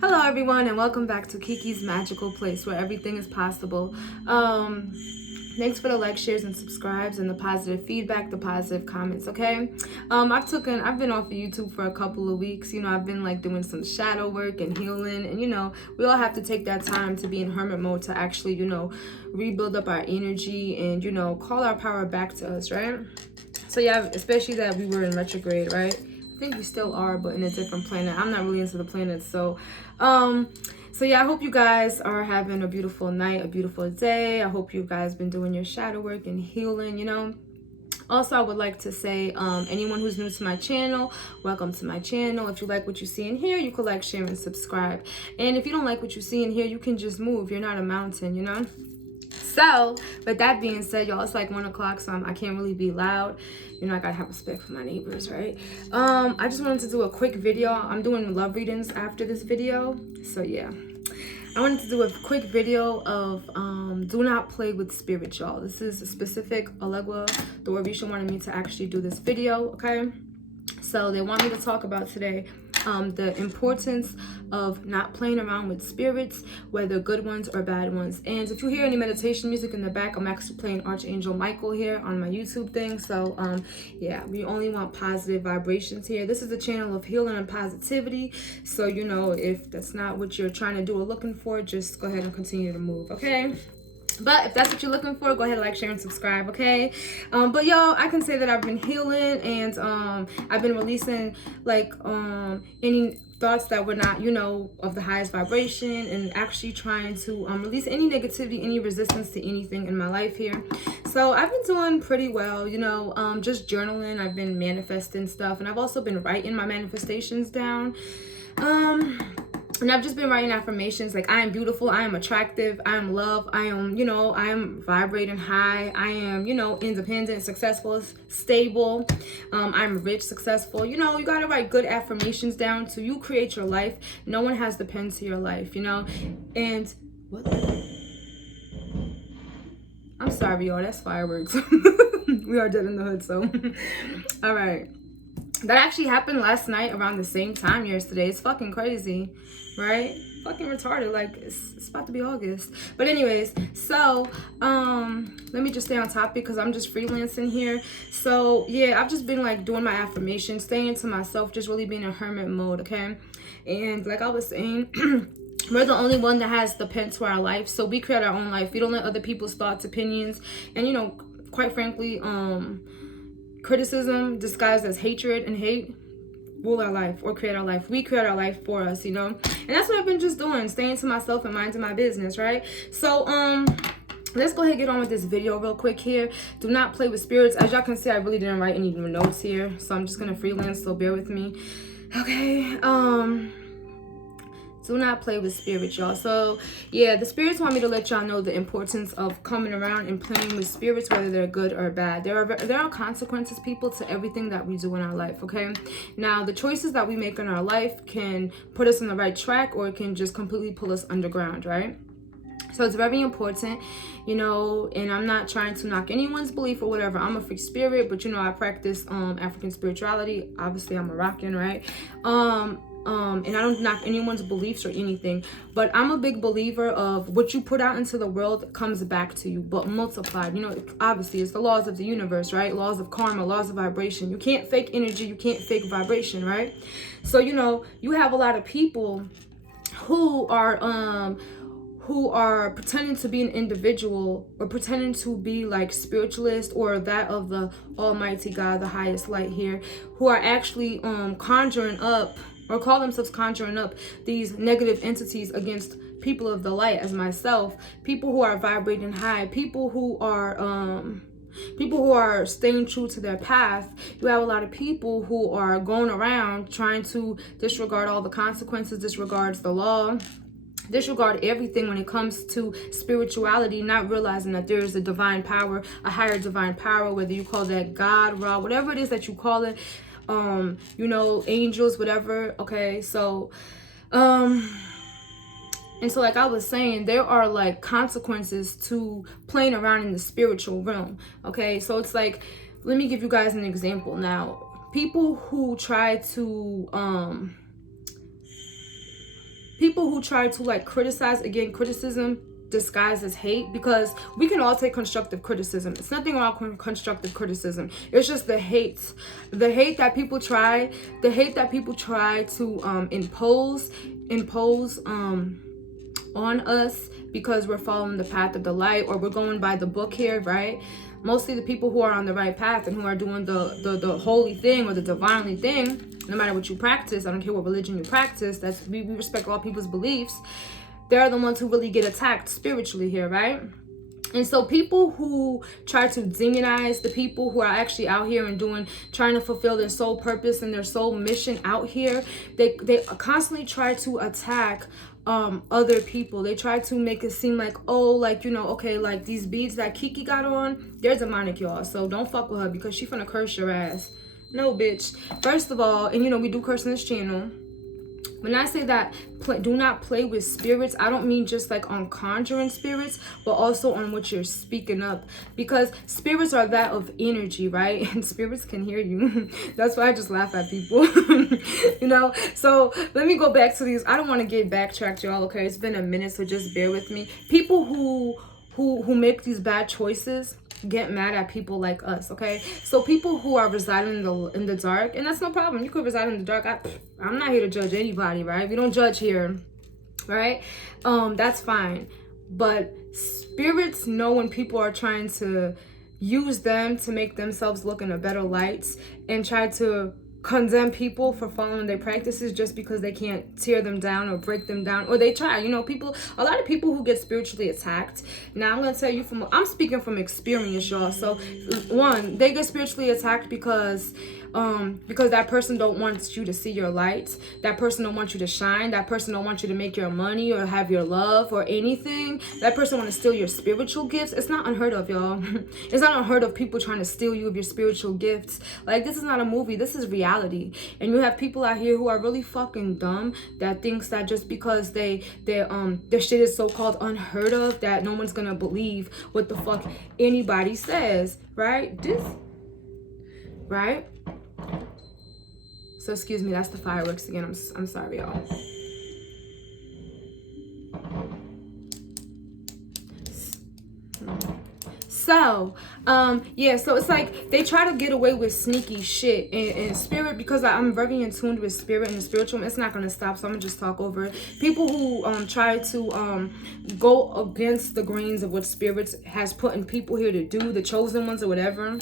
Hello everyone and welcome back to Kiki's Magical Place where everything is possible. Thanks for the likes, shares, and subscribes and the positive feedback, the positive comments, okay? I've been off of YouTube for a couple of weeks. I've been like doing some shadow work and healing, and we all have to take that time to be in hermit mode to actually, rebuild up our energy and, call our power back to us, right? So yeah, especially that we were in retrograde, right? I think we still are, but in a different planet. I'm not really into the planets, so yeah, I hope you guys are having a beautiful night, a beautiful day. I hope you guys been doing your shadow work and healing. Also, I would like to say, anyone who's new to my channel, welcome to my channel. If you like what you see in here, you could like, share, and subscribe. And if you don't like what you see in here, you can just move. You're not a mountain. So, with that being said, y'all, it's like 1 o'clock, so I can't really be loud. I gotta have respect for my neighbors, right? I just wanted to do a quick video. I'm doing love readings after this video, so yeah. I wanted to do a quick video of do not play with spirit, y'all. This is a specific Allegra. The Orisha wanted me to actually do this video, okay? So they want me to talk about today the importance of not playing around with spirits, whether good ones or bad ones. And if you hear any meditation music in the back, I'm actually playing Archangel Michael here on my YouTube thing. So yeah, we only want positive vibrations here. This is a channel of healing and positivity. So if that's not what you're trying to do or looking for, just go ahead and continue to move, okay? But if that's what you're looking for, go ahead, like, share, and subscribe, okay? But y'all, I can say that I've been healing and I've been releasing like any thoughts that were not, of the highest vibration, and actually trying to release any negativity, any resistance to anything in my life here. So I've been doing pretty well, just journaling. I've been manifesting stuff, and I've also been writing my manifestations down. And I've just been writing affirmations like I am beautiful, I am attractive, I am love, I am, I am vibrating high, I am, independent, successful, stable, I'm rich, successful. You gotta write good affirmations down so you create your life. No one has the pen to your life, and what? I'm sorry, y'all, that's fireworks. We are dead in the hood, so all right. That actually happened last night around the same time yesterday. It's fucking crazy, right? Fucking retarded. Like, it's about to be August. But anyways, so let me just stay on topic because I'm just freelancing here. So yeah, I've just been like doing my affirmations, staying to myself, just really being in hermit mode, okay? And like I was saying, we're the only one that has the pen to our life. So we create our own life. We don't let other people's thoughts, opinions, and quite frankly, criticism disguised as hatred and hate rule our life or create our life. We create our life for us, and that's what I've been just doing, staying to myself and minding my business, right? So let's go ahead and get on with this video real quick here. Do not play with spirits. As y'all can see, I really didn't write any notes here, so I'm just gonna freelance, so bear with me, okay? Do not play with spirits, y'all. So yeah, the spirits want me to let y'all know the importance of coming around and playing with spirits, whether they're good or bad. There are consequences, people, to everything that we do in our life, okay? Now, the choices that we make in our life can put us on the right track, or it can just completely pull us underground, right? So it's very important, and I'm not trying to knock anyone's belief or whatever. I'm a free spirit, but I practice African spirituality. Obviously, I'm Moroccan, right? And I don't knock anyone's beliefs or anything, but I'm a big believer of what you put out into the world comes back to you, but multiplied. Obviously, it's the laws of the universe, right? Laws of karma, laws of vibration. You can't fake energy, you can't fake vibration, right? So, you have a lot of people who are pretending to be an individual, or pretending to be like spiritualist or that of the Almighty God, the highest light here, who are actually conjuring up, or call themselves conjuring up, these negative entities against people of the light, as myself, people who are vibrating high, people who are staying true to their path. You have a lot of people who are going around trying to disregard all the consequences, disregards the law, disregard everything when it comes to spirituality, not realizing that there is a divine power, a higher divine power, whether you call that God, Ra, whatever it is that you call it, angels, whatever, okay? So and so, like I was saying, there are like consequences to playing around in the spiritual realm, okay? So it's like, let me give you guys an example people who try to people who try to like criticize, again, criticism disguised as hate, because we can all take constructive criticism. It's nothing wrong with constructive criticism. It's just the hate that people try to impose on us because we're following the path of the light, or we're going by the book here, right? Mostly the people who are on the right path and who are doing the holy thing or the divinely thing, no matter what you practice, I don't care what religion you practice, we respect all people's beliefs. They're the ones who really get attacked spiritually here, right? And so people who try to demonize the people who are actually out here and trying to fulfill their soul purpose and their soul mission out here, they constantly try to attack other people. They try to make it seem like, oh, like, you know, okay, like these beads that Kiki got on, they're demonic, y'all. So don't fuck with her because she finna curse your ass. No, bitch. First of all, and you know, we do curse on this channel. When I say that, do not play with spirits, I don't mean just like on conjuring spirits, but also on what you're speaking up. Because spirits are that of energy, right? And spirits can hear you. That's why I just laugh at people. You know? So let me go back to these. I don't want to get backtracked, y'all, okay? It's been a minute, so just bear with me. People who make these bad choices get mad at people like us, okay? So people who are residing in the dark, and that's no problem. You could reside in the dark. I'm not here to judge anybody, right? We don't judge here, right? That's fine. But spirits know when people are trying to use them to make themselves look in a better light and try to condemn people for following their practices just because they can't tear them down or break them down, or they try, you know, a lot of people who get spiritually attacked. Now I'm gonna tell you I'm speaking from experience, y'all. So one, they get spiritually attacked because that person don't want you to see your light, that person don't want you to shine, that person don't want you to make your money or have your love or anything, that person want to steal your spiritual gifts. It's not unheard of, y'all. It's not unheard of people trying to steal you of your spiritual gifts. Like, this is not a movie, this is reality. And you have people out here who are really fucking dumb that thinks that just because their shit is so-called unheard of, that no one's gonna believe what the fuck anybody says, right? Right? So excuse me, that's the fireworks again. I'm sorry, y'all. So yeah, so it's like they try to get away with sneaky shit in spirit, because I'm very in tune with spirit and the spiritual. It's not gonna stop, so I'm gonna just talk over it. People who try to go against the grains of what spirits has put in people here to do, the chosen ones or whatever,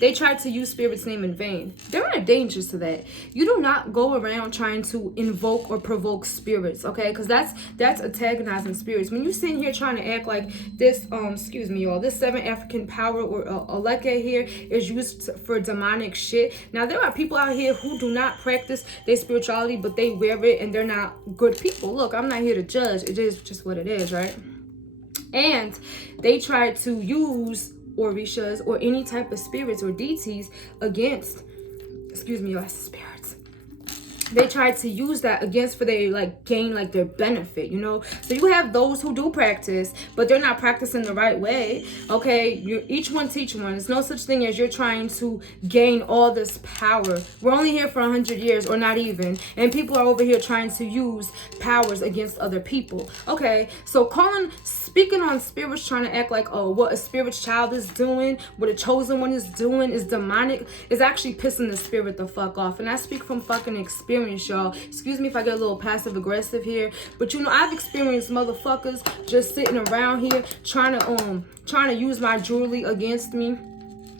they try to use spirit's name in vain. There are dangers to that. You do not go around trying to invoke or provoke spirits, okay? Because that's antagonizing spirits. When you sit here trying to act like this, excuse me, y'all, this 7 African power or Aleka here is used for demonic shit. Now, there are people out here who do not practice their spirituality, but they wear it and they're not good people. Look, I'm not here to judge. It is just what it is, right? And they try to use orishas or any type of spirits or deities against, excuse me, y'all, spirits. They try to use that against for they like gain like their benefit, you know. So you have those who do practice, but they're not practicing the right way, okay? Each one teach one. There's no such thing as you're trying to gain all this power. We're only here for 100 years or not even, and people are over here trying to use powers against other people, okay? So speaking on spirits trying to act like, oh, what a spirit's child is doing, what a chosen one is doing is demonic, is actually pissing the spirit the fuck off. And I speak from fucking experience, y'all. Excuse me if I get a little passive aggressive here, but you know, I've experienced motherfuckers just sitting around here trying to use my jewelry against me,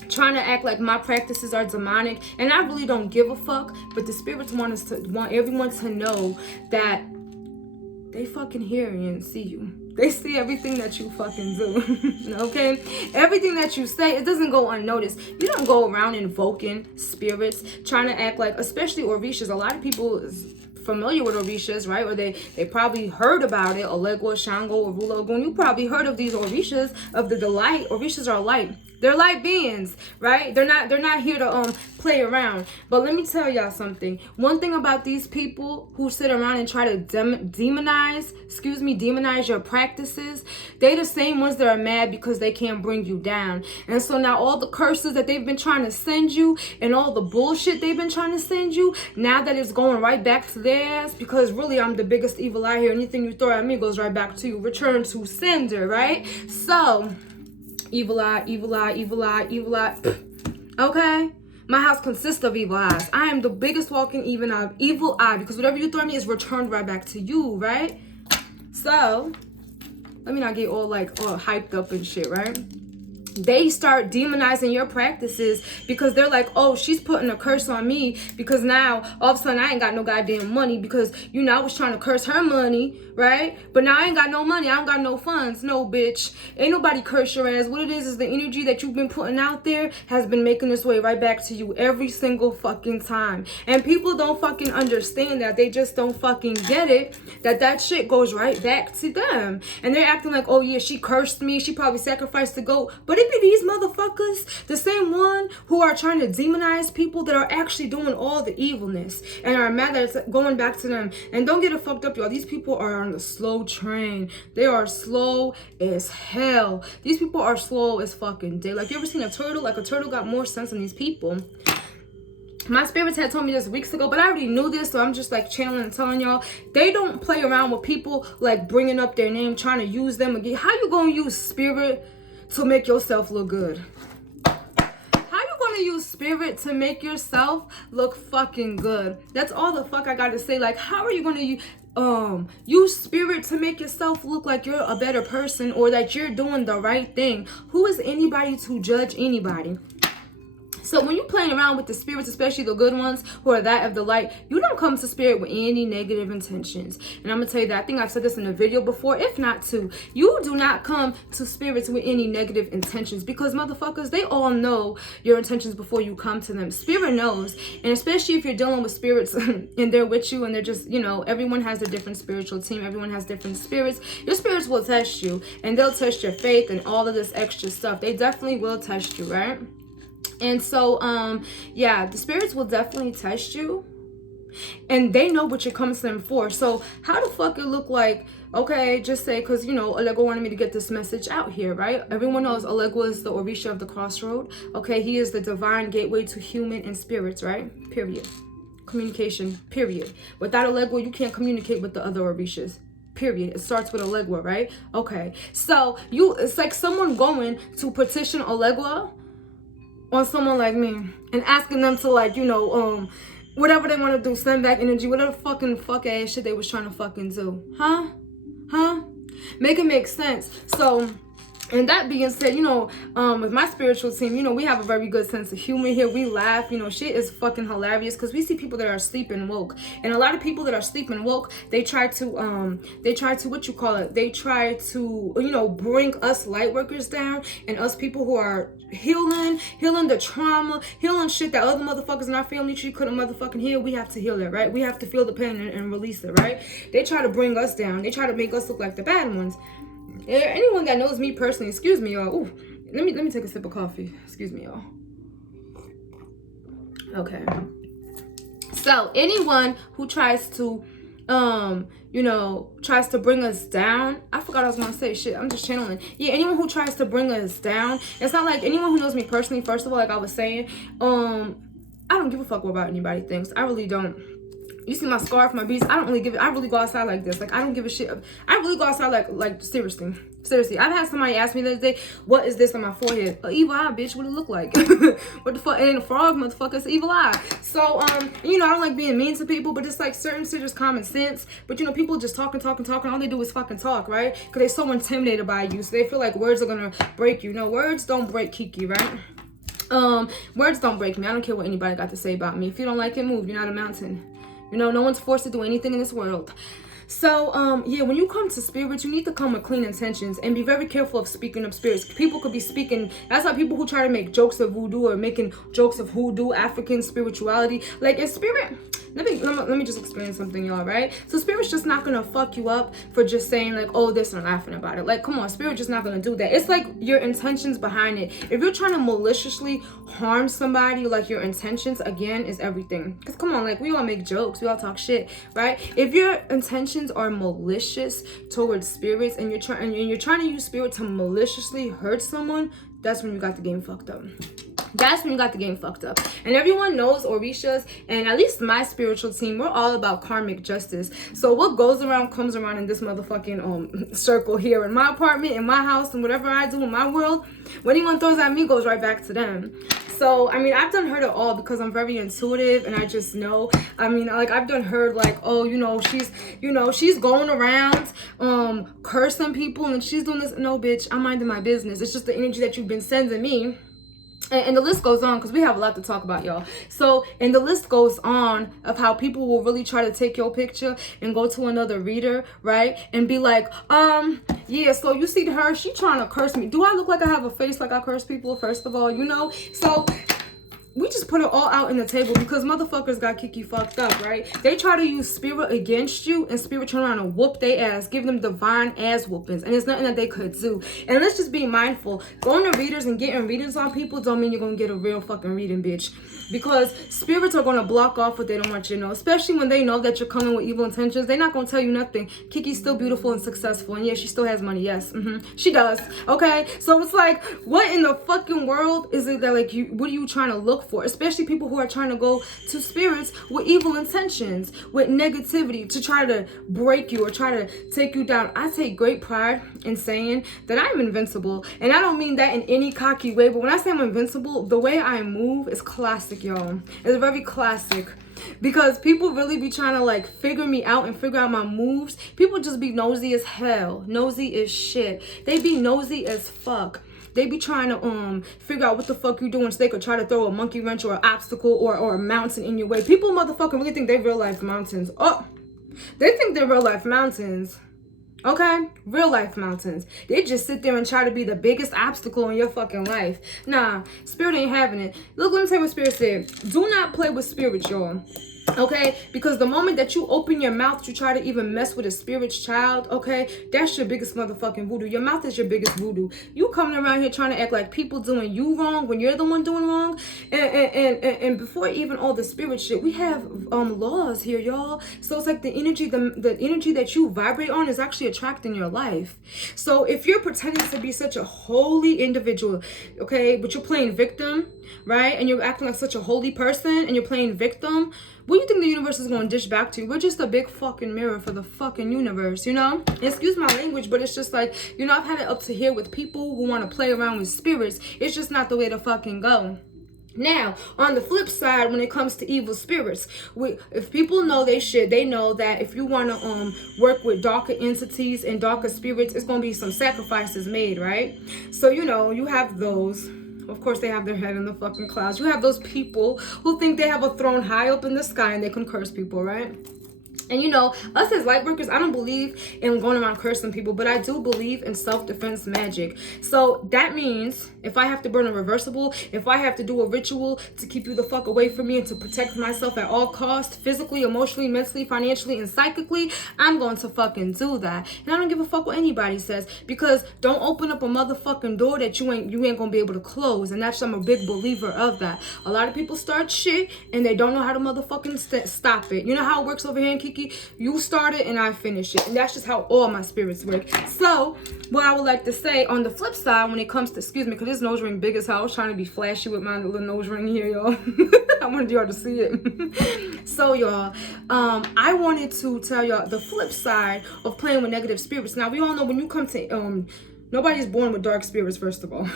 trying to act like my practices are demonic, and I really don't give a fuck. But the spirits want everyone to know that they fucking hear you and see you. They see everything that you fucking do, okay? Everything that you say, it doesn't go unnoticed. You don't go around invoking spirits, trying to act like, especially orishas. A lot of people is familiar with orishas, right? Or they probably heard about it, Olegwa, Shango, or Rula Ogun. You probably heard of these orishas of the light. Orishas are light. They're light beings, right? They're not here to play around. But let me tell y'all something. One thing about these people who sit around and try to demonize your practices, they the same ones that are mad because they can't bring you down. And so now all the curses that they've been trying to send you and all the bullshit they've been trying to send you, now that it's going right back to their ass, because really I'm the biggest evil eye here. Anything you throw at me goes right back to you. Return to sender, right? So evil eye, evil eye, evil eye, evil eye. Okay? My house consists of evil eyes. I am the biggest walking evil eye, because whatever you throw at me is returned right back to you, right? So let me not get all hyped up and shit, right? They start demonizing your practices because they're like, oh, she's putting a curse on me because now all of a sudden I ain't got no goddamn money because, I was trying to curse her money, right? But now I ain't got no money. I don't got no funds. No, bitch. Ain't nobody curse your ass. What it is the energy that you've been putting out there has been making its way right back to you every single fucking time. And people don't fucking understand that. They just don't fucking get it, that shit goes right back to them. And they're acting like, oh yeah, she cursed me. She probably sacrificed the goat. But it be these motherfuckers, the same one who are trying to demonize people, that are actually doing all the evilness and are mad that it's going back to them. And don't get it fucked up, y'all. These people are on the slow train. They are slow as hell. These people are slow as fucking day. Like, you ever seen a turtle? Like, a turtle got more sense than these people. My spirits had told me this weeks ago, but I already knew this, so I'm just like channeling and telling y'all. They don't play around with people like bringing up their name, trying to use them again. How you gonna use spirit to make yourself look good? How you gonna use spirit to make yourself look fucking good? That's all the fuck I gotta say. Like, how are you gonna use spirit to make yourself look like you're a better person or that you're doing the right thing? Who is anybody to judge anybody? So when you're playing around with the spirits, especially the good ones who are that of the light, you don't come to spirit with any negative intentions. And I'm going to tell you that. I think I've said this in a video before, if not two. You do not come to spirits with any negative intentions, because motherfuckers, they all know your intentions before you come to them. Spirit knows. And especially if you're dealing with spirits and they're with you and they're just, everyone has a different spiritual team. Everyone has different spirits. Your spirits will test you, and they'll test your faith and all of this extra stuff. They definitely will test you, right? And so, yeah, the spirits will definitely test you, and they know what you're coming to them for. So how the fuck it look like, okay, just say, because, Olegwa wanted me to get this message out here, right? Everyone knows Olegwa is the Orisha of the crossroad, okay? He is the divine gateway to human and spirits, right? Period. Communication, period. Without Olegwa, you can't communicate with the other Orishas. Period. It starts with Olegwa, right? Okay. So it's like someone going to petition Olegwa on someone like me and asking them to, like, whatever they want to do, send back energy, whatever fucking fuck ass shit they was trying to fucking do. Huh? Make it make sense. So, and that being said, with my spiritual team, we have a very good sense of humor here. We laugh, shit is fucking hilarious because we see people that are sleeping woke. And a lot of people that are sleeping woke, they try to bring us light workers down, and us people who are healing the trauma, healing shit that other motherfuckers in our family tree couldn't motherfucking heal. We have to heal it, right? We have to feel the pain and release it, right? They try to bring us down. They try to make us look like the bad ones. Anyone that knows me personally, excuse me, y'all. Ooh, let me take a sip of coffee. Excuse me, y'all. Okay. So anyone who tries to tries to bring us down. I forgot I was gonna say shit. I'm just channeling. Yeah, anyone who tries to bring us down. It's not like anyone who knows me personally, first of all, like I was saying, I don't give a fuck what about anybody thinks. I really don't. You see my scarf, my beads, I really go outside like this. Like, I don't give a shit. I really go outside like seriously. I've had somebody ask me the other day, what is this on my forehead? An evil eye, bitch. What it look like? What the fuck? And a frog, motherfucker, it's an evil eye. So, I don't like being mean to people, but it's like certain shit is common sense. But, people just talking. All they do is fucking talk, right? Because they're so intimidated by you. So they feel like words are going to break you. No, words don't break Kiki, right? Words don't break me. I don't care what anybody got to say about me. If you don't like it, move. You're not a mountain. No one's forced to do anything in this world. So, yeah, when you come to spirits, you need to come with clean intentions and be very careful of speaking of spirits. People could be speaking, that's why people who try to make jokes of voodoo or making jokes of hoodoo, African spirituality, like in spirit, let me just explain something, y'all, right? So spirit's just not gonna fuck you up for just saying like, oh, this, and laughing about it. Like, come on, spirit just not gonna do that. It's like your intentions behind it. If you're trying to maliciously harm somebody, like your intentions again is everything. Because come on, like we all make jokes, we all talk shit, right? If your intentions are malicious towards spirits and you're trying to use spirit to maliciously hurt someone, that's when you got the game fucked up. That's when you got the game fucked up. And everyone knows Orishas, and at least my spiritual team, we're all about karmic justice. So what goes around comes around in this motherfucking circle here in my apartment, in my house, and whatever I do in my world. When anyone throws at me, goes right back to them. So, I mean, I've done heard it all because I'm very intuitive and I just know. I mean, like, I've done heard like, oh, she's going around cursing people and she's doing this. No, bitch, I'm minding my business. It's just the energy that you've been sending me. And the list goes on because we have a lot to talk about, y'all. So, and the list goes on of how people will really try to take your picture and go to another reader, right? And be like, yeah, so you see her, she trying to curse me. Do I look like I have a face like I curse people, first of all, you know? So we just put it all out in the table because motherfuckers got Kiki fucked up, right? They try to use spirit against you and spirit turn around and whoop their ass, give them divine ass whoopings, and there's nothing that they could do. And let's just be mindful. Going to readers and getting readings on people don't mean you're gonna get a real fucking reading, bitch. Because spirits are gonna block off what they don't want you to know, especially when they know that you're coming with evil intentions. They're not gonna tell you nothing. Kiki's still beautiful and successful, and yeah, she still has money. Yes, she does. Okay, so it's like, what in the fucking world is it that like you? What are you trying to look for? Especially people who are trying to go to spirits with evil intentions, with negativity, to try to break you or try to take you down. I take great pride in saying that I'm invincible, and I don't mean that in any cocky way, but when I say I'm invincible, the way I move is classic, y'all. It's very classic. Because people really be trying to like figure me out and figure out my moves. People just be nosy as hell. Nosy as shit. They be nosy as fuck. They be trying to figure out what the fuck you doing so they could try to throw a monkey wrench or an obstacle or a mountain in your way. People motherfucking really think they real life mountains. Oh, they think they're real life mountains. Okay? Real life mountains. They just sit there and try to be the biggest obstacle in your fucking life. Nah, spirit ain't having it. Look, let me tell you what spirit said. Do not play with spirit, y'all. Okay, because the moment that you open your mouth to try to even mess with a spirit's child, okay, that's your biggest motherfucking voodoo. Your mouth is your biggest voodoo. You coming around here trying to act like people doing you wrong when you're the one doing wrong. And before even all the spirit shit, we have laws here, y'all. So it's like the energy that you vibrate on is actually attracting your life. So if you're pretending to be such a holy individual, okay, but you're playing victim, right, and you're acting like such a holy person and you're playing victim, what do you think the universe is going to dish back to you? We're just a big fucking mirror for the fucking universe, you know? Excuse my language, but it's just like, you know, I've had it up to here with people who want to play around with spirits. It's just not the way to fucking go. Now, on the flip side, when it comes to evil spirits, if people know they shit, they know that if you want to work with darker entities and darker spirits, it's going to be some sacrifices made, right? So, you know, you have those. Of course, they have their head in the fucking clouds. You have those people who think they have a throne high up in the sky and they can curse people, right? And you know, us as light workers, I don't believe in going around cursing people, but I do believe in self-defense magic. So that means if I have to burn a reversible, if I have to do a ritual to keep you the fuck away from me and to protect myself at all costs, physically, emotionally, mentally, financially, and psychically, I'm going to fucking do that. And I don't give a fuck what anybody says, because don't open up a motherfucking door that you ain't gonna be able to close. And that's, I'm a big believer of that. A lot of people start shit and they don't know how to motherfucking stop it. You know how it works over here in Kiki? You start it and I finish it, and that's just how all my spirits work. So what I would like to say on the flip side, when it comes to, excuse me, because this nose ring big as hell, I was trying to be flashy with my little nose ring here, y'all. I wanted y'all to see it. So y'all, I wanted to tell y'all the flip side of playing with negative spirits. Now we all know when you come to nobody's born with dark spirits, first of all.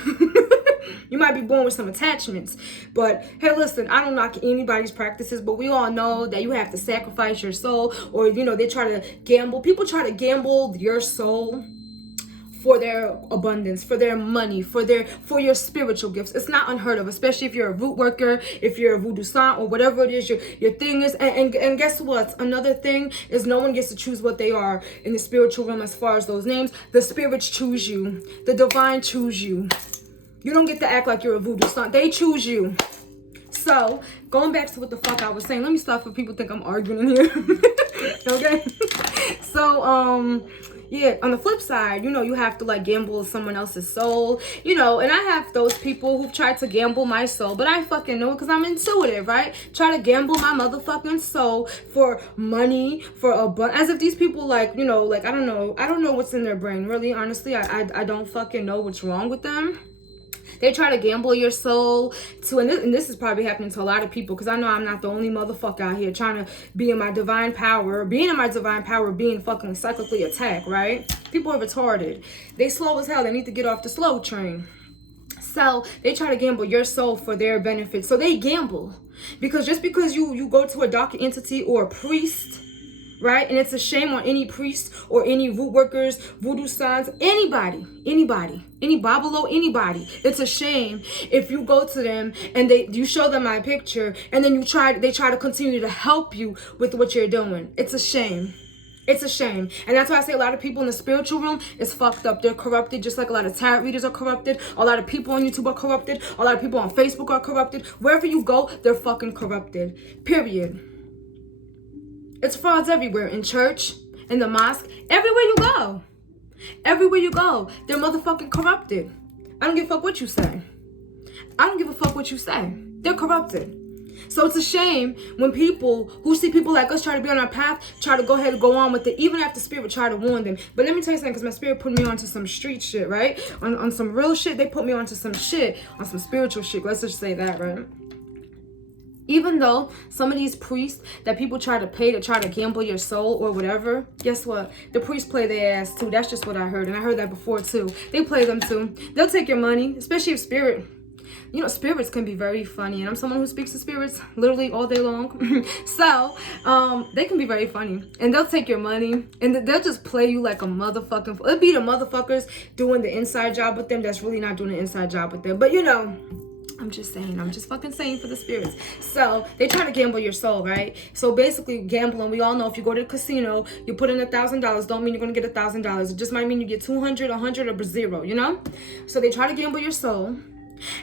You might be born with some attachments, but hey, listen, I don't knock anybody's practices, but we all know that you have to sacrifice your soul, or, you know, they try to gamble. People try to gamble your soul for their abundance, for their money, for your spiritual gifts. It's not unheard of, especially if you're a root worker, if you're a voodoo saint, or whatever it is your thing is. And guess what? Another thing is no one gets to choose what they are in the spiritual realm as far as those names. The spirits choose you. The divine choose you. You don't get to act like you're a voodoo saint. They choose you. So, going back to what the fuck I was saying, let me stop for people think I'm arguing here. Okay? So, yeah, on the flip side, you know, you have to like gamble someone else's soul, you know, and I have those people who've tried to gamble my soul, but I fucking know it because I'm intuitive, right? Try to gamble my motherfucking soul for money, for as if these people like, you know, like, I don't know what's in their brain, really, honestly. I don't fucking know what's wrong with them. They try to gamble your soul to, and this is probably happening to a lot of people, because I know I'm not the only motherfucker out here trying to be in my divine power, being fucking cyclically attacked, right? People are retarded. They slow as hell. They need to get off the slow train. So they try to gamble your soul for their benefit. So they gamble because just because you go to a dark entity or a priest, right? And it's a shame on any priest or any root workers, voodoo signs, anybody, any babalo, anybody. It's a shame if you go to them and you show them my picture and then they try to continue to help you with what you're doing. It's a shame. It's a shame. And that's why I say a lot of people in the spiritual realm is fucked up. They're corrupted, just like a lot of tarot readers are corrupted. A lot of people on YouTube are corrupted. A lot of people on Facebook are corrupted. Wherever you go, they're fucking corrupted. Period. It's frauds everywhere. In church, in the mosque, everywhere you go. Everywhere you go, they're motherfucking corrupted. I don't give a fuck what you say. I don't give a fuck what you say. They're corrupted. So it's a shame when people who see people like us try to be on our path, try to go ahead and go on with it, even after spirit try to warn them. But let me tell you something, because my spirit put me onto some street shit, right? On some real shit, they put me onto some shit, on some spiritual shit. Let's just say that, right? Even though some of these priests that people try to pay to try to gamble your soul or whatever, guess what? The priests play their ass too. That's just what I heard. And I heard that before too. They play them too. They'll take your money, especially if spirit. You know, spirits can be very funny. And I'm someone who speaks to spirits literally all day long. So, they can be very funny. And they'll take your money. And they'll just play you like a motherfucking... It'll be the motherfuckers doing the inside job with them that's really not doing the inside job with them. But, you know... I'm just fucking saying for the spirits. So they try to gamble your soul, right? So basically gambling, we all know if you go to the casino, you put in $1,000, don't mean you're going to get $1,000. It just might mean you get 200, 100, or 0, you know? So they try to gamble your soul.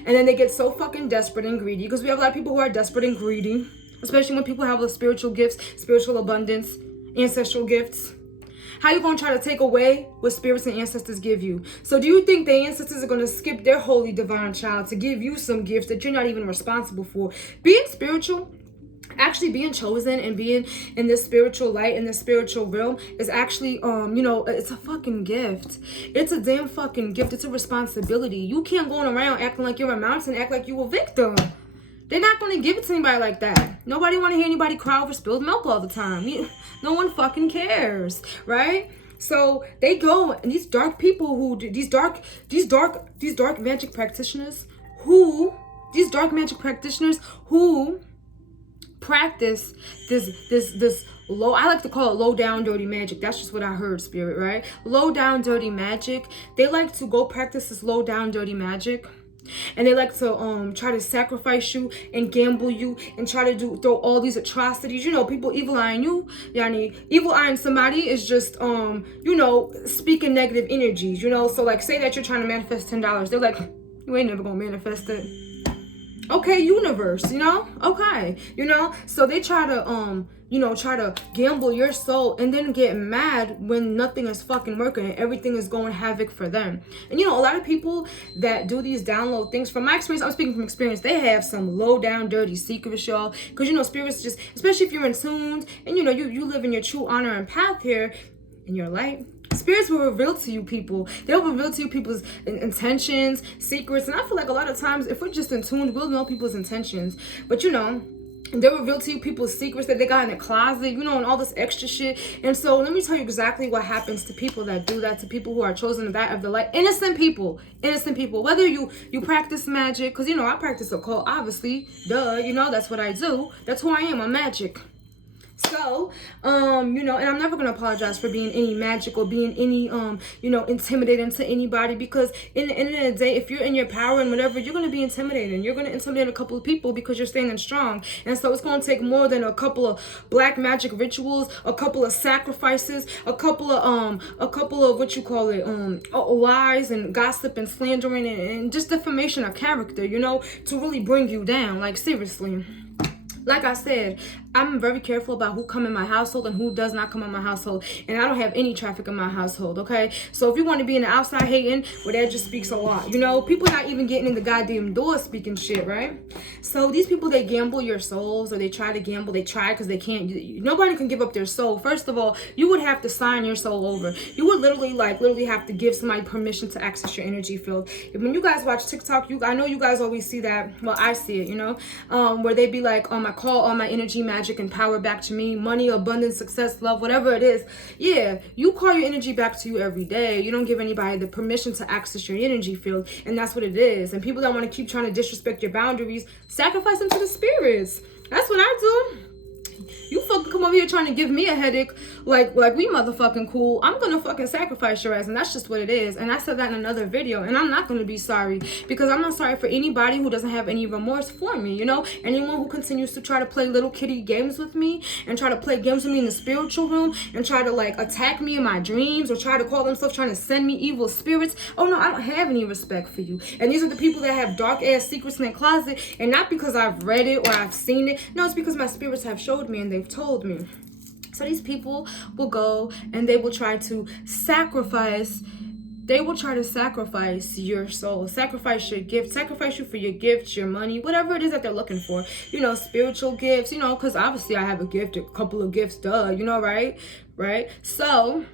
And then they get so fucking desperate and greedy, because we have a lot of people who are desperate and greedy, especially when people have the spiritual gifts, spiritual abundance, ancestral gifts. How you gonna try to take away what spirits and ancestors give you? So do you think the ancestors are gonna skip their holy divine child to give you some gifts that you're not even responsible for? Being spiritual, actually being chosen and being in this spiritual light, in this spiritual realm, is actually, you know, it's a fucking gift. It's a damn fucking gift. It's a responsibility. You can't go around acting like you're a mountain, act like you a victim. They're not going to give it to anybody like that. Nobody want to hear anybody cry over spilled milk all the time. No one fucking cares, right? So they go, and these dark people who, these dark magic practitioners who practice this low, I like to call it low down dirty magic. That's just what I heard, spirit, right? Low down dirty magic. They like to go practice this low down dirty magic. And they like to try to sacrifice you and gamble you and try to throw all these atrocities. You know, people evil eyeing you. Yani, evil eyeing somebody is just you know, speaking negative energies, you know. So like, say that you're trying to manifest $10. They're like, you ain't never gonna manifest it. Okay, universe, you know? Okay. You know? So they try to you know, try to gamble your soul and then get mad when nothing is fucking working and everything is going havoc for them. And you know, a lot of people that do these download things, from my experience, I'm speaking from experience, they have some low down dirty secrets, y'all. Because you know, spirits just, especially if you're in tuned and you know, you live in your true honor and path here in your light, spirits will reveal to you people. They'll reveal to you people's intentions, secrets. And I feel like a lot of times, if we're just in tune, we'll know people's intentions. But you know, they'll reveal to you people's secrets that they got in the closet, you know, and all this extra shit. And so let me tell you exactly what happens to people that do that, to people who are chosen in that of the light. Innocent people. Whether you practice magic, because, you know, I practice occult, obviously. Duh, you know, that's what I do. That's who I am. I'm magic. So, you know, and I'm never gonna apologize for being any magic or being any, you know, intimidating to anybody, because in the end of the day, if you're in your power and whatever, you're gonna be intimidating. You're gonna intimidate a couple of people because you're standing strong. And so it's gonna take more than a couple of black magic rituals, a couple of sacrifices, a couple of what you call it, lies and gossip and slandering and just defamation of character, you know, to really bring you down. Like, seriously. Like I said, I'm very careful about who come in my household and who does not come in my household. And I don't have any traffic in my household, okay? So if you want to be in the outside hating, well, that just speaks a lot. You know, people not even getting in the goddamn door speaking shit, right? So these people, they gamble your souls, or they try to gamble. They try because they can't. Nobody can give up their soul. First of all, you would have to sign your soul over. You would literally have to give somebody permission to access your energy field. When you guys watch TikTok, I know you guys always see that. Well, I see it, you know, where they be like, I call all my energy, magic, and power back to me. Money, abundance, success, love, whatever it is. Yeah, you call your energy back to you every day. You don't give anybody the permission to access your energy field. And that's what it is. And people that want to keep trying to disrespect your boundaries, sacrifice them to the spirits. That's what I do. You fucking come over here trying to give me a headache like we motherfucking cool. I'm gonna fucking sacrifice your ass, and that's just what it is. And I said that in another video, and I'm not gonna be sorry, because I'm not sorry for anybody who doesn't have any remorse for me, you know? Anyone who continues to try to play little kitty games with me and try to play games with me in the spiritual realm and try to like attack me in my dreams or try to call themselves trying to send me evil spirits. Oh no, I don't have any respect for you. And these are the people that have dark ass secrets in their closet, and not because I've read it or I've seen it. No, it's because my spirits have showed me and they've told me. So these people will go and they will try to sacrifice. They will try to sacrifice your soul, sacrifice your gift, sacrifice you for your gifts, your money, whatever it is that they're looking for. You know, spiritual gifts, you know, because obviously I have a gift, a couple of gifts, duh, you know, right? So,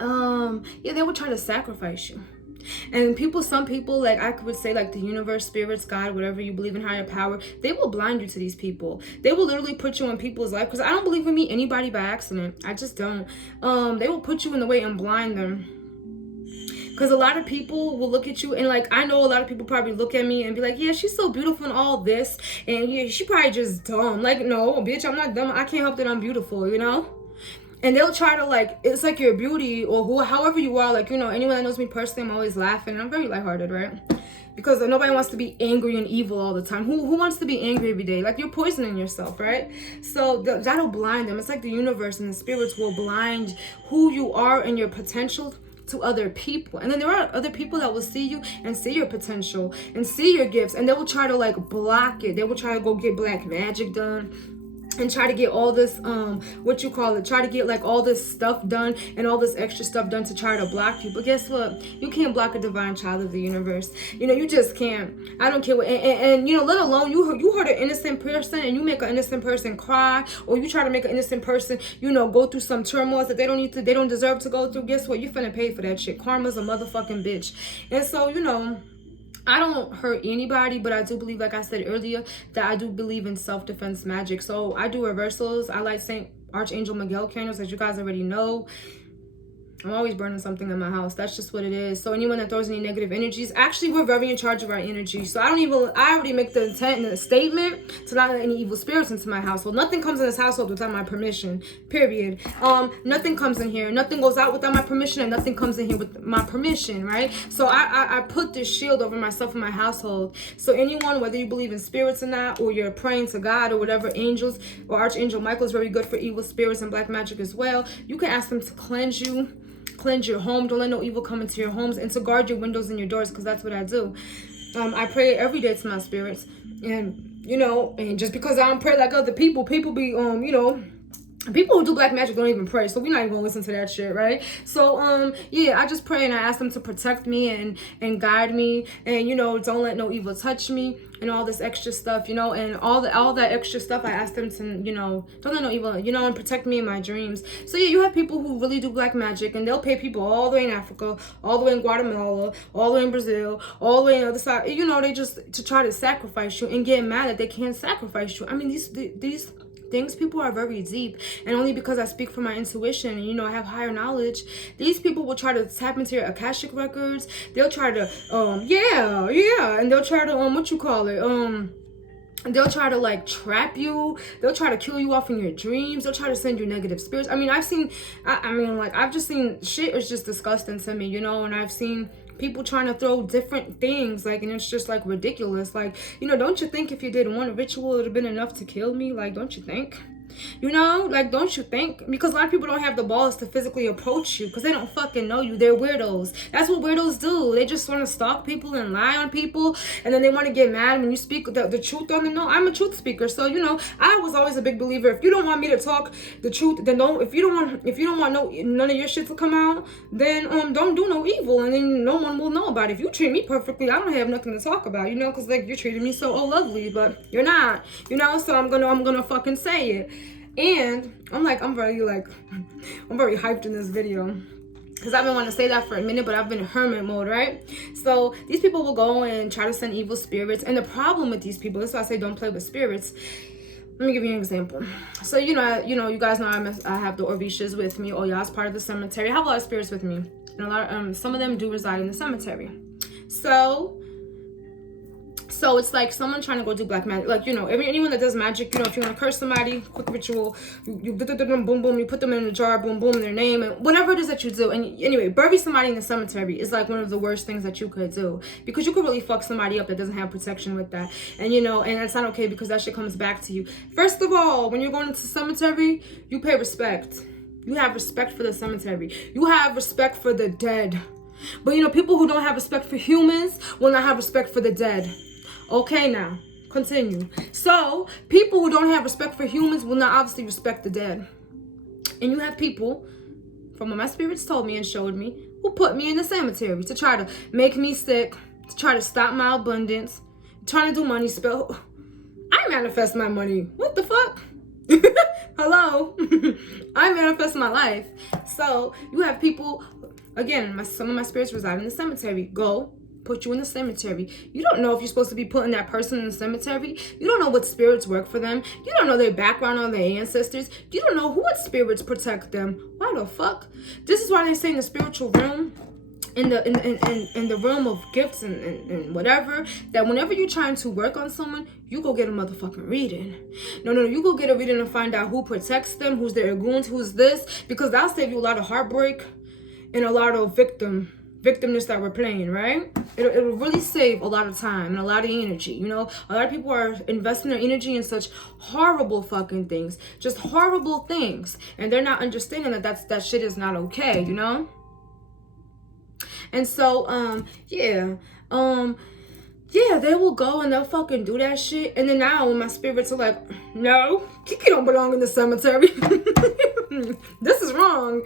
yeah, they will try to sacrifice you. And some people, like I would say, like the universe, spirits, God, whatever you believe in, higher power, they will blind you to these people. They will literally put you in people's life, because I don't believe in meet anybody by accident. I just don't. They will put you in the way and blind them. Because a lot of people will look at you, and like I know a lot of people probably look at me and be like, yeah, she's so beautiful and all this, and yeah, she probably just dumb. Like, no, bitch, I'm not dumb. I can't help that I'm beautiful, you know? And they'll try to, like, it's like your beauty or however you are. Like, you know, anyone that knows me personally, I'm always laughing. And I'm very lighthearted, right? Because nobody wants to be angry and evil all the time. Who wants to be angry every day? Like, you're poisoning yourself, right? So that'll blind them. It's like the universe and the spirits will blind who you are and your potential to other people. And then there are other people that will see you and see your potential and see your gifts. And they will try to, like, block it. They will try to go get black magic done and try to get all this try to get like all this stuff done and all this extra stuff done to try to block you. But guess what? You can't block a divine child of the universe. You know, you just can't. I don't care what, and you know, let alone you hurt an innocent person and you make an innocent person cry, or you try to make an innocent person, you know, go through some turmoil that they don't deserve to go through. Guess what? You're finna pay for that shit. Karma's a motherfucking bitch. And so, you know, I don't hurt anybody, but I do believe, like I said earlier, that I do believe in self-defense magic. So I do reversals. I like Saint Archangel Miguel candles, as you guys already know. I'm always burning something in my house. That's just what it is. So anyone that throws any negative energies, actually, we're very in charge of our energy. So I already make the intent and the statement to not let any evil spirits into my household. Nothing comes in this household without my permission, period. Nothing comes in here. Nothing goes out without my permission, and nothing comes in here with my permission, right? So I put this shield over myself and my household. So anyone, whether you believe in spirits or not, or you're praying to God or whatever, angels or Archangel Michael is very good for evil spirits and black magic as well. You can ask them to cleanse you. Cleanse your home. Don't let no evil come into your homes, and to guard your windows and your doors, because that's what I do. I pray every day to my spirits, and you know, and just because I don't pray like other people be you know, people who do black magic don't even pray, so we're not even gonna listen to that shit, right? So yeah, I just pray and I ask them to protect me and guide me, and you know, don't let no evil touch me and all this extra stuff, you know, and all that extra stuff I ask them to, you know, don't let no evil, you know, and protect me in my dreams. So yeah, you have people who really do black magic, and they'll pay people all the way in Africa, all the way in Guatemala, all the way in Brazil, all the way on the other side, you know, they just to try to sacrifice you and get mad that they can't sacrifice you. I mean, these things, people are very deep, and only because I speak from my intuition and, you know, I have higher knowledge, these people will try to tap into your Akashic records. They'll try to and they'll try to They'll try to like trap you. They'll try to kill you off in your dreams. They'll try to send you negative spirits. I mean, I've just seen shit is just disgusting to me, you know, and I've seen people trying to throw different things, like, and it's just like ridiculous. Like, you know, don't you think if you did one ritual, it would have been enough to kill me? Like, don't you think? You know, like, don't you think? Because a lot of people don't have the balls to physically approach you because they don't fucking know you. They're weirdos. That's what weirdos do. They just want to stalk people and lie on people, and then they want to get mad when you speak the truth on them. No, I'm a truth speaker, so you know, I was always a big believer. If you don't want me to talk the truth, then don't. If you don't want none of your shit to come out, then don't do no evil, and then no one will know about it. If you treat me perfectly, I don't have nothing to talk about, you know, because like you're treating me so lovely, but you're not, you know. So I'm gonna fucking say it. And I'm very hyped in this video because I've been wanting to say that for a minute, but I've been in hermit mode, right? So these people will go and try to send evil spirits, and the problem with these people, that's why I say don't play with spirits. Let me give you an example. So you guys know I have the Orvishas with me. Oh, y'all's part of the cemetery. I have a lot of spirits with me, and a lot some of them do reside in the cemetery. So it's like someone trying to go do black magic. Like, you know, anyone that does magic, you know, if you want to curse somebody, quick ritual, you boom, boom, you put them in a jar, boom, boom, their name, and whatever it is that you do. And anyway, bury somebody in the cemetery is like one of the worst things that you could do, because you could really fuck somebody up that doesn't have protection with that. And, you know, and that's not okay, because that shit comes back to you. First of all, when you're going into the cemetery, you pay respect. You have respect for the cemetery. You have respect for the dead. But, you know, people who don't have respect for humans will not have respect for the dead. Okay, now, continue. So, people who don't have respect for humans will not obviously respect the dead. And you have people, from what my spirits told me and showed me, who put me in the cemetery to try to make me sick, to try to stop my abundance, trying to do money spell. I manifest my money. What the fuck? Hello? I manifest my life. So, you have people, again, some of my spirits reside in the cemetery. Go. Put you in the cemetery. You don't know if you're supposed to be putting that person in the cemetery. You don't know what spirits work for them. You don't know their background or their ancestors. You don't know what spirits protect them. Why the fuck? This is why they say in the spiritual realm, in the realm of gifts and whatever, that whenever you're trying to work on someone, you go get a motherfucking reading. No, you go get a reading and find out who protects them, who's their goons, who's this, because that'll save you a lot of heartbreak and a lot of victimness that we're playing, right? It'll really save a lot of time and a lot of energy, you know? A lot of people are investing their energy in such horrible fucking things, just horrible things, and they're not understanding that shit is not okay, you know? And so, yeah, they will go and they'll fucking do that shit, and then now when my spirits are like, no, Kiki don't belong in the cemetery. This is wrong.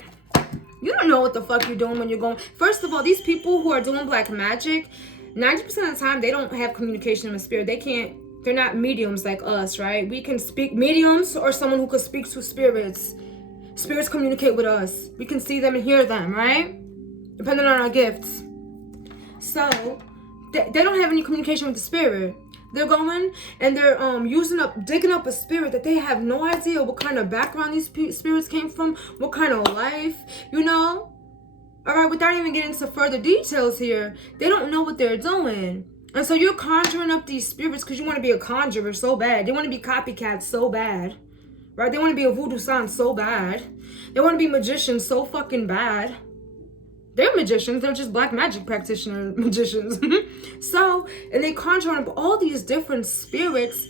You don't know what the fuck you're doing when you're going. First of all, these people who are doing black magic, 90% of the time, they don't have communication with spirit. They're not mediums like us, right? We can speak, mediums or someone who could speak to spirits. Spirits communicate with us. We can see them and hear them, right? Depending on our gifts. So, they don't have any communication with the spirit. They're going and they're digging up a spirit that they have no idea what kind of background these spirits came from, what kind of life, you know? All right, without even getting into further details here, they don't know what they're doing. And so you're conjuring up these spirits because you want to be a conjurer so bad. They want to be copycats so bad, right? They want to be a voodoo san so bad. They want to be magicians so fucking bad. They're magicians. They're just black magic practitioner magicians. So, and they conjure up all these different spirits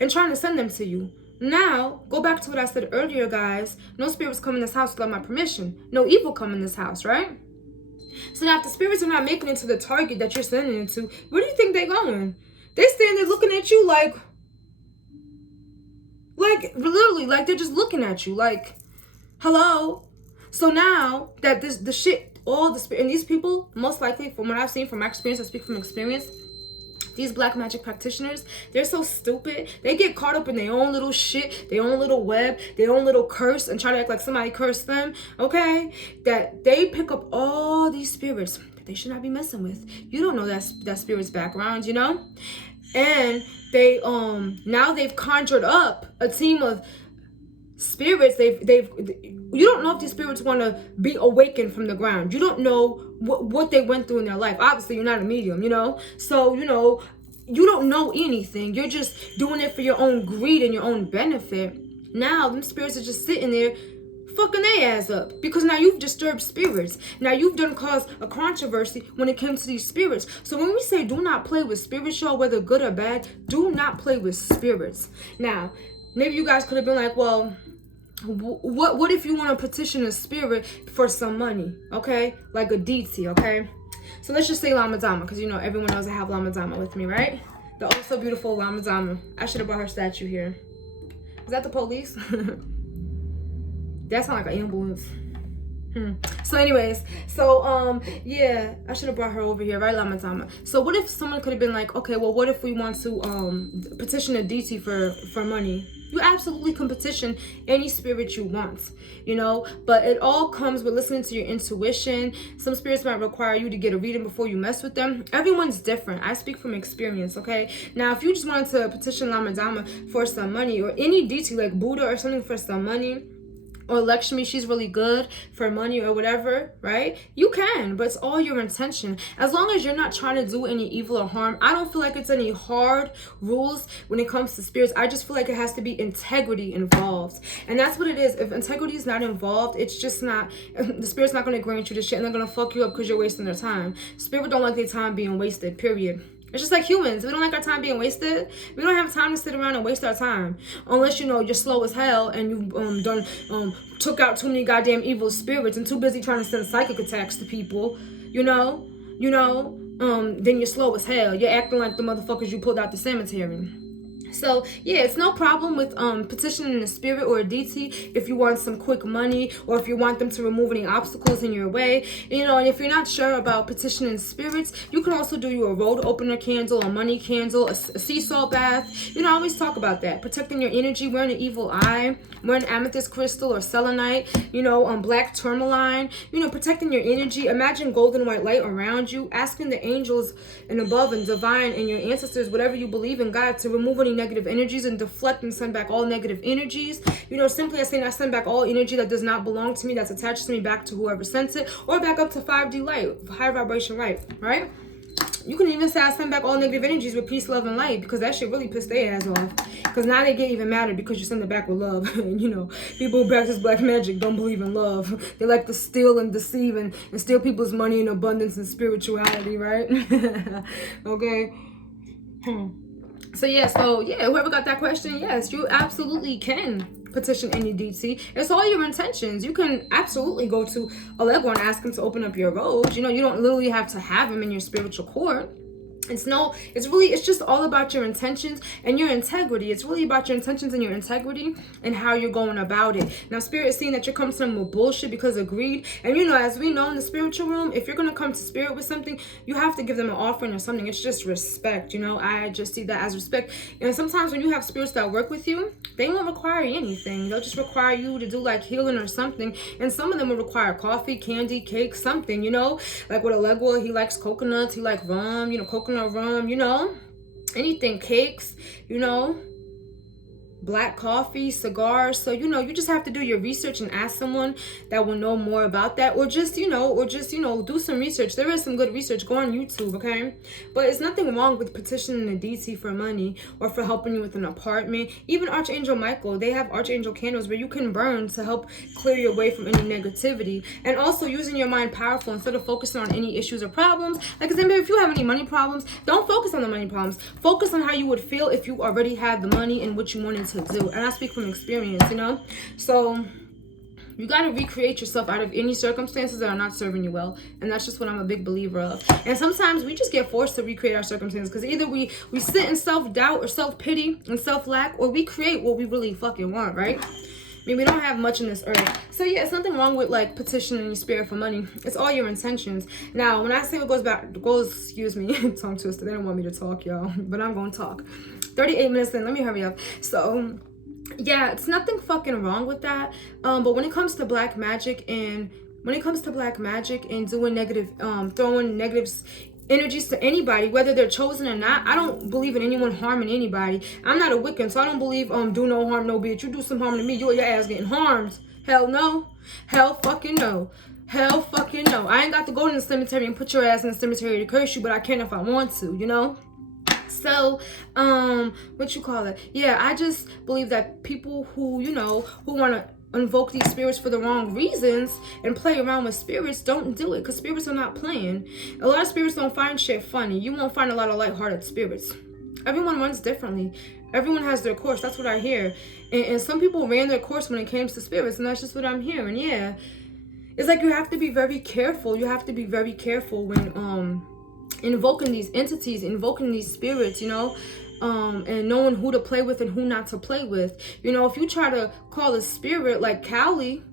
and trying to send them to you. Now, go back to what I said earlier, guys. No spirits come in this house without my permission. No evil come in this house, right? So now if the spirits are not making it to the target that you're sending it to, where do you think they're going? They stand there looking at you like literally, like they're just looking at you like, hello? So now that the shit, all the spirit, and these people, most likely, from what I've seen, from my experience, I speak from experience, these black magic practitioners, they're so stupid. They get caught up in their own little shit, their own little web, their own little curse, and try to act like somebody cursed them, okay? That they pick up all these spirits that they should not be messing with. You don't know that spirit's background, you know? And they, now they've conjured up a team of spirits. You don't know if these spirits want to be awakened from the ground. You don't know what they went through in their life. Obviously, you're not a medium, you know? So, you know, you don't know anything. You're just doing it for your own greed and your own benefit. Now them spirits are just sitting there fucking their ass up, because now you've disturbed spirits. Now you've done caused a controversy when it comes to these spirits. So when we say do not play with spirits, y'all, whether good or bad, do not play with spirits. Now maybe you guys could have been like, well, what if you want to petition a spirit for some money, okay, like a DT, okay? So let's just say Lama Dama, because you know everyone knows I have Lama Dama with me, right? The oh so beautiful Lama Dama. I should have brought her statue here. Is that the police? That sounds like an ambulance. So anyways, so yeah, I should have brought her over here, right, Lama Dama? So what if someone could have been like, okay, well, what if we want to petition a deity for money? You absolutely can petition any spirit you want, you know, but it all comes with listening to your intuition. Some spirits might require you to get a reading before you mess with them. Everyone's different. I speak from experience, okay? Now, if you just wanted to petition Lama Dama for some money, or any deity like Buddha or something for some money, or Lakshmi, she's really good for money or whatever, right? You can, but it's all your intention. As long as you're not trying to do any evil or harm, I don't feel like it's any hard rules when it comes to spirits. I just feel like it has to be integrity involved. And that's what it is. If integrity is not involved, it's just not, the spirit's not going to grant you the shit, and they're going to fuck you up because you're wasting their time. Spirit don't like their time being wasted, period. It's just like humans. We don't like our time being wasted. We don't have time to sit around and waste our time. Unless, you know, you're slow as hell and you took out too many goddamn evil spirits and too busy trying to send psychic attacks to people, then you're slow as hell. You're acting like the motherfuckers you pulled out the cemetery. So yeah, it's no problem with petitioning a spirit or a deity if you want some quick money, or if you want them to remove any obstacles in your way, and if you're not sure about petitioning spirits, you can also do a road opener candle, a money candle, a sea salt bath. I always talk about that, protecting your energy, wearing an evil eye, wearing amethyst crystal or selenite, black tourmaline, protecting your energy. Imagine golden white light around you, asking the angels and above and divine and your ancestors, whatever you believe in God, to remove any negative energies and deflect and send back all negative energies. Simply as saying, I send back all energy that does not belong to me, that's attached to me, back to whoever sent it, or back up to 5D light, high vibration light, right? You can even say I send back all negative energies with peace, love, and light, because that shit really pissed their ass off. Because now they get even madder because you send it back with love. And people who practice black magic don't believe in love. They like to steal and deceive and steal people's money and abundance and spirituality, right? Okay. So whoever got that question, yes, you absolutely can petition any deity. It's all your intentions. You can absolutely go to Allegro and ask him to open up your roads. You don't literally have to have him in your spiritual court. It's just all about your intentions and your integrity. It's really about your intentions and your integrity and how you're going about it. Now, Spirit is seeing that you're coming to them with bullshit because of greed. And as we know in the spiritual realm, if you're going to come to Spirit with something, you have to give them an offering or something. It's just respect. I just see that as respect. And sometimes when you have spirits that work with you, they won't require anything. They'll just require you to do like healing or something. And some of them will require coffee, candy, cake, something, like with Allegro, he likes coconuts, he likes rum, coconut rum, anything, cakes, black coffee, cigars. So you just have to do your research and ask someone that will know more about that, or just do some research. There is some good research. Go on YouTube, okay? But it's nothing wrong with petitioning a deity for money or for helping you with an apartment. Even Archangel Michael, they have Archangel candles where you can burn to help clear your way from any negativity. And also using your mind powerful instead of focusing on any issues or problems. Like, if you have any money problems, don't focus on the money problems. Focus on how you would feel if you already had the money and what you wanted to do. And I speak from experience, so you got to recreate yourself out of any circumstances that are not serving you well. And that's just what I'm a big believer of. And sometimes we just get forced to recreate our circumstances, because either we sit in self-doubt or self-pity and self-lack, or we create what we really fucking want, right? We don't have much in this earth. So yeah, it's nothing wrong with like petitioning your spirit for money. It's all your intentions. Now, when I say excuse me, tongue twister. They don't want me to talk, y'all, but I'm going to talk. 38 minutes in, let me hurry up. So yeah, it's nothing fucking wrong with that. But when it comes to black magic and doing negative, throwing negative energies to anybody, whether they're chosen or not, I don't believe in anyone harming anybody. I'm not a Wiccan, so I don't believe do no harm, no bitch. You do some harm to me, your ass getting harmed. Hell no. Hell fucking no. Hell fucking no. I ain't got to go to the cemetery and put your ass in the cemetery to curse you, but I can if I want to, So, what you call it? Yeah, I just believe that people who, you know, who want to invoke these spirits for the wrong reasons and play around with spirits, don't do it, because spirits are not playing. A lot of spirits don't find shit funny. You won't find a lot of lighthearted spirits. Everyone runs differently. Everyone has their course. That's what I hear. And some people ran their course when it came to spirits, and that's just what I'm hearing. Yeah. It's like you have to be very careful. You have to be very careful when invoking these entities, invoking these spirits, you know, and knowing who to play with and who not to play with. You know, if you try to call a spirit like Cowley,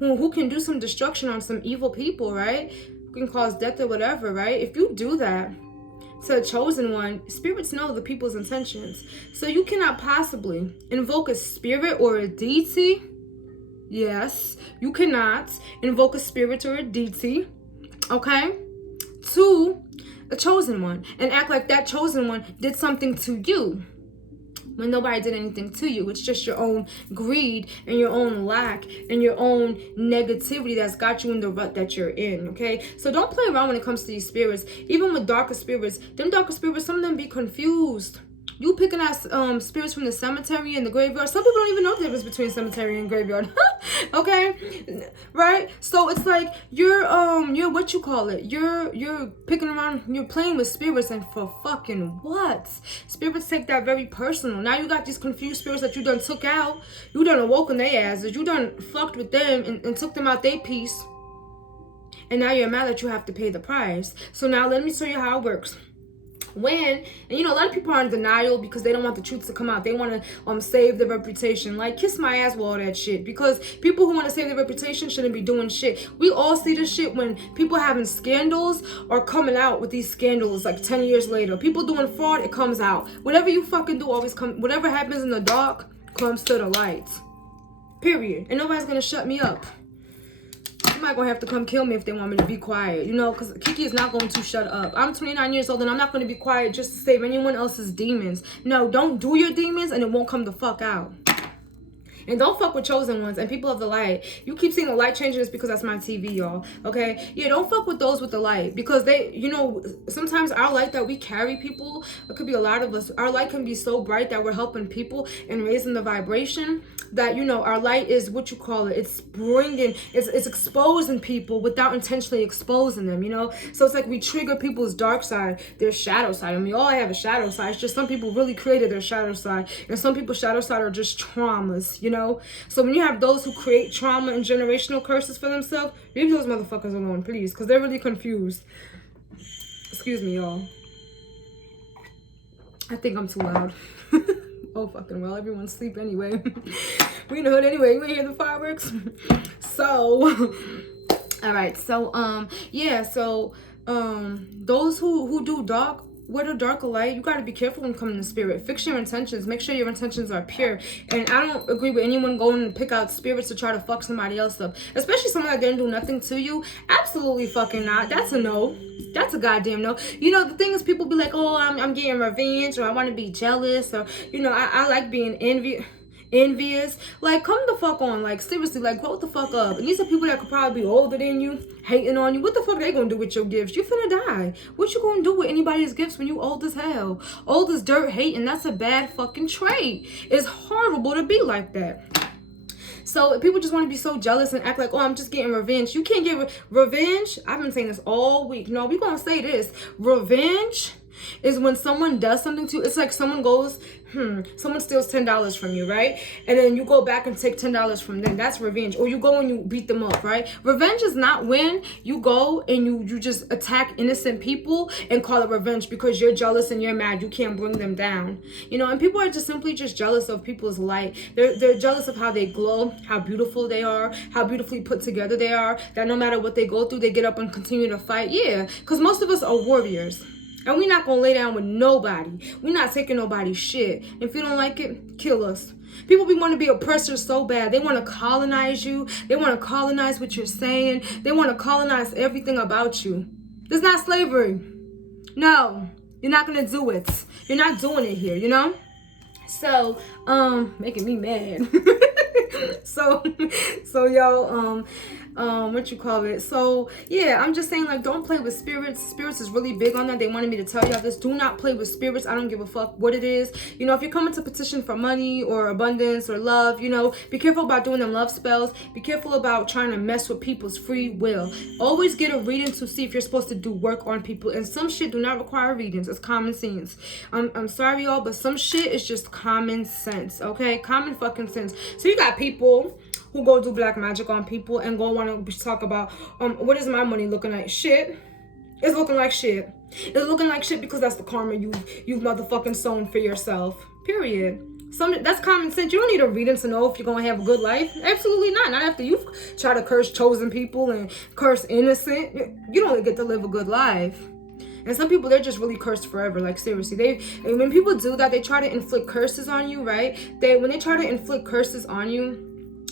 who can do some destruction on some evil people, right? Who can cause death or whatever, right? If you do that to a chosen one, spirits know the people's intentions. So you cannot possibly invoke a spirit or a deity. Yes, you cannot invoke a spirit or a deity, okay, to a chosen one and act like that chosen one did something to you when nobody did anything to you. It's just your own greed and your own lack and your own negativity that's got you in the rut that you're in, okay? So don't play around when it comes to these spirits. Even with darker spirits, some of them be confused. You picking out spirits from the cemetery and the graveyard. Some people don't even know the difference between cemetery and graveyard. Okay, right? So it's like you're what you call it? You're picking around. You're playing with spirits, and for fucking what? Spirits take that very personal. Now you got these confused spirits that you done took out. You done awoken their asses. You done fucked with them and took them out their piece. And now you're mad that you have to pay the price. So now let me show you how it works. And you know, a lot of people are in denial because they don't want the truth to come out. They want to save their reputation. Like, kiss my ass with all that shit, because people who want to save their reputation shouldn't be doing shit. We all see this shit when people having scandals or coming out with these scandals like 10 years later. People doing fraud, it comes out. Whatever you fucking do always come. Whatever happens in the dark comes to the light, period. And nobody's gonna shut me up. Somebody gonna have to come kill me if they want me to be quiet, you know, because Kiki is not going to shut up. I'm 29 years old and I'm not going to be quiet just to save anyone else's demons. No, don't do your demons and it won't come the fuck out. And don't fuck with chosen ones and people of the light. You keep seeing the light changing, it's because that's my TV, y'all. Okay? Yeah, don't fuck with those with the light, because they, you know, sometimes our light that we carry, people, it could be a lot of us, our light can be so bright that we're helping people and raising the vibration that, you know, our light is what you call it. It's bringing, it's exposing people without intentionally exposing them, you know? So it's like we trigger people's dark side, their shadow side. I mean, we all have a shadow side. It's just some people really created their shadow side, and some people's shadow side are just traumas, you know? So when you have those who create trauma and generational curses for themselves, leave those motherfuckers alone, please, because they're really confused. Excuse me, y'all. I think I'm too loud. Oh, fucking well, everyone's asleep anyway. We in the hood anyway. You ain't hear the fireworks? So, all right. So, yeah. So, those who do dark, with a darker light, you got to be careful when coming to spirit. Fix your intentions. Make sure your intentions are pure. And I don't agree with anyone going to pick out spirits to try to fuck somebody else up, especially someone that didn't do nothing to you. Absolutely fucking not. That's a no. That's a goddamn no. You know, the thing is, people be like, oh, I'm getting revenge, or I want to be jealous, or, you know, I like being envious. Like, come the fuck on. Like, seriously, like, grow the fuck up. And these are people that could probably be older than you, hating on you. What the fuck they gonna do with your gifts? You finna die. What you gonna do with anybody's gifts when you old as hell? Old as dirt, hating. That's a bad fucking trait. It's horrible to be like that. So people just want to be so jealous and act like, oh, I'm just getting revenge. You can't get revenge. I've been saying this all week. No, we're gonna say this. Revenge is when someone does something to you. It's like someone goes, someone steals $10 from you, right? And then you go back and take $10 from them. That's revenge. Or you go and you beat them up, right? Revenge is not when you go and you just attack innocent people and call it revenge because you're jealous and you're mad. You can't bring them down. You know, and people are just simply just jealous of people's light. They're jealous of how they glow, how beautiful they are, how beautifully put together they are, that no matter what they go through, they get up and continue to fight. Yeah, because most of us are warriors. And we're not going to lay down with nobody. We're not taking nobody's shit. If you don't like it, kill us. People want to be oppressors so bad. They want to colonize you. They want to colonize what you're saying. They want to colonize everything about you. This is not slavery. No, you're not going to do it. You're not doing it here, you know? So, making me mad. So y'all, what you call it. So yeah, I'm just saying, like, don't play with spirits. Spirits is really big on that. They wanted me to tell y'all this. Do not play with spirits. I don't give a fuck what it is. You know, if you're coming to petition for money or abundance or love, you know, be careful about doing them love spells. Be careful about trying to mess with people's free will. Always get a reading to see if you're supposed to do work on people. And some shit do not require readings. It's common sense. I'm sorry, y'all, but some shit is just common sense, okay? Common fucking sense. So you got people who go do black magic on people and go want to talk about, what is my money looking like? Shit. It's looking like shit. It's looking like shit because that's the karma you've motherfucking sown for yourself. Period. That's common sense. You don't need a reading to know if you're going to have a good life. Absolutely not. Not after you try to curse chosen people and curse innocent. You don't get to live a good life. And some people, they're just really cursed forever. Like, seriously. When people do that, they try to inflict curses on you, right? When they try to inflict curses on you,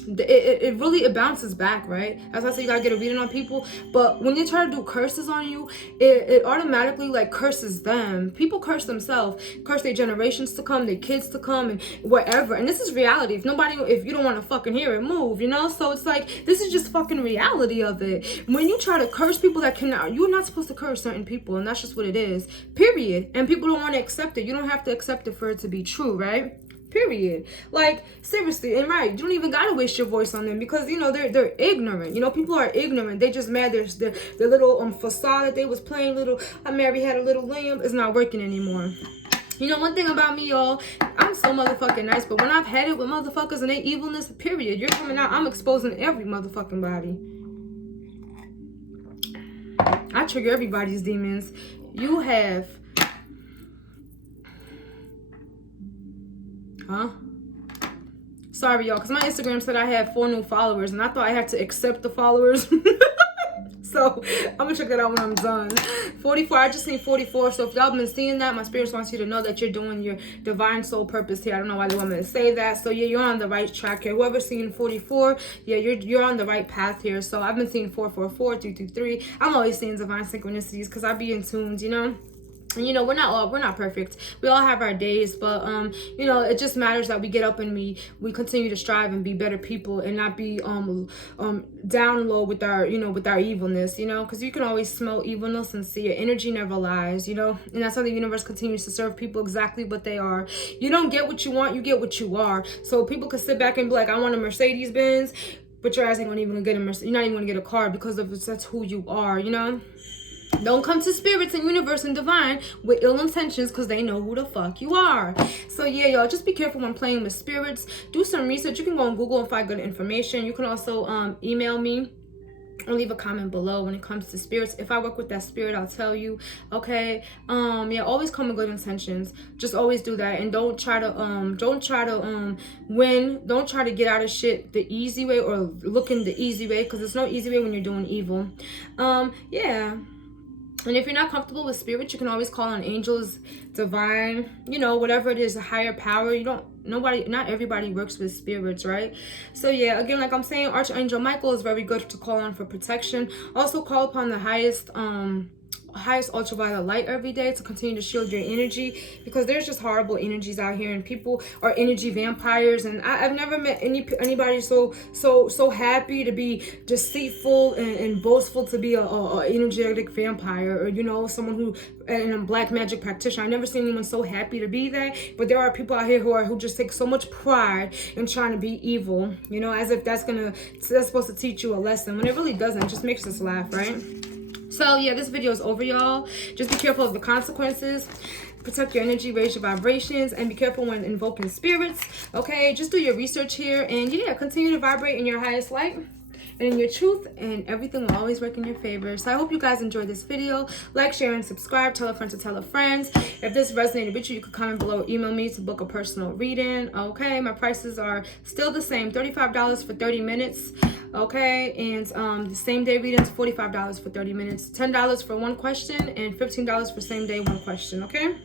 it bounces back, right? As I say, you gotta get a reading on people. But when they try to do curses on you, it automatically, like, curses them. People curse themselves, curse their generations to come, their kids to come, and whatever. And this is reality. If you don't want to fucking hear it, move, you know? So it's like, this is just fucking reality of it. When you try to curse people that cannot, you're not supposed to curse certain people, and that's just what it is, period. And people don't want to accept it. You don't have to accept it for it to be true, right? Period. Like, seriously. And right, you don't even gotta waste your voice on them because, you know, they're ignorant. You know, people are ignorant. They just mad their little facade that they was playing, Mary had a little lamb, is not working anymore. You know, one thing about me, y'all, I'm so motherfucking nice, but when I've had it with motherfuckers and their evilness, period, you're coming out, I'm exposing every motherfucking body. I trigger everybody's demons. You have... Huh? Sorry, y'all, because my Instagram said I had 4 new followers, and I thought I had to accept the followers. So I'm gonna check that out when I'm done. 44, I just seen 44. So if y'all been seeing that, my spirits wants you to know that you're doing your divine soul purpose here. I don't know why they want me to say that. So yeah, you're on the right track here. Whoever's seeing 44, yeah, you're on the right path here. So I've been seeing 444, 333. I'm always seeing divine synchronicities because I be in tuned, you know. And, you know, we're not perfect. We all have our days, but you know, it just matters that we get up and we continue to strive and be better people and not be down low with our, you know, with our evilness, you know, because you can always smell evilness and see it. Energy never lies, you know, and that's how the universe continues to serve people exactly what they are. You don't get what you want, you get what you are. So people could sit back and be like, I want a Mercedes Benz, but your ass ain't gonna even get a Mercedes. You're not even gonna get a car because of that's who you are, you know. Don't come to spirits and universe and divine with ill intentions because they know who the fuck you are. So yeah, y'all, just be careful when playing with spirits. Do some research. You can go on Google and find good information. You can also email me or leave a comment below when it comes to spirits. If I work with that spirit, I'll tell you. Okay. Yeah, always come with good intentions. Just always do that. And don't try to win. Don't try to get out of shit the easy way or looking the easy way, because there's no easy way when you're doing evil. Yeah. And if you're not comfortable with spirits, you can always call on angels, divine, you know, whatever it is, a higher power. Not everybody works with spirits, right? So yeah, again, like I'm saying, Archangel Michael is very good to call on for protection. Also call upon the highest ultraviolet light every day to continue to shield your energy, because there's just horrible energies out here and people are energy vampires. And I've never met anybody so happy to be deceitful and boastful to be a energetic vampire, or, you know, someone who, and a black magic practitioner. I've never seen anyone so happy to be that. But there are people out here who just take so much pride in trying to be evil, you know, as if that's supposed to teach you a lesson, when it really doesn't. It just makes us laugh, right? So yeah, this video is over, y'all. Just be careful of the consequences. Protect your energy, raise your vibrations, and be careful when invoking spirits. Okay, just do your research here, and yeah, continue to vibrate in your highest light and in your truth, and everything will always work in your favor. So I hope you guys enjoyed this video. Like, share, and subscribe. Tell a friend to tell a friend. If this resonated with you, you could comment below, email me to book a personal reading. Okay, my prices are still the same, $35 for 30 minutes. Okay, and the same day readings, $45 for 30 minutes, $10 for one question, and $15 for same day one question. Okay.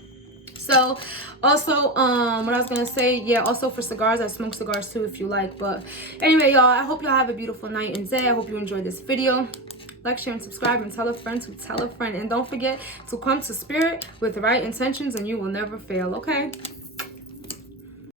So also what I was gonna say, yeah, also for cigars, I smoke cigars too if you like. But anyway, y'all, I hope y'all have a beautiful night and day. I hope you enjoyed this video. Like, share, and subscribe, and tell a friend to tell a friend. And don't forget to come to spirit with the right intentions, and you will never fail. Okay.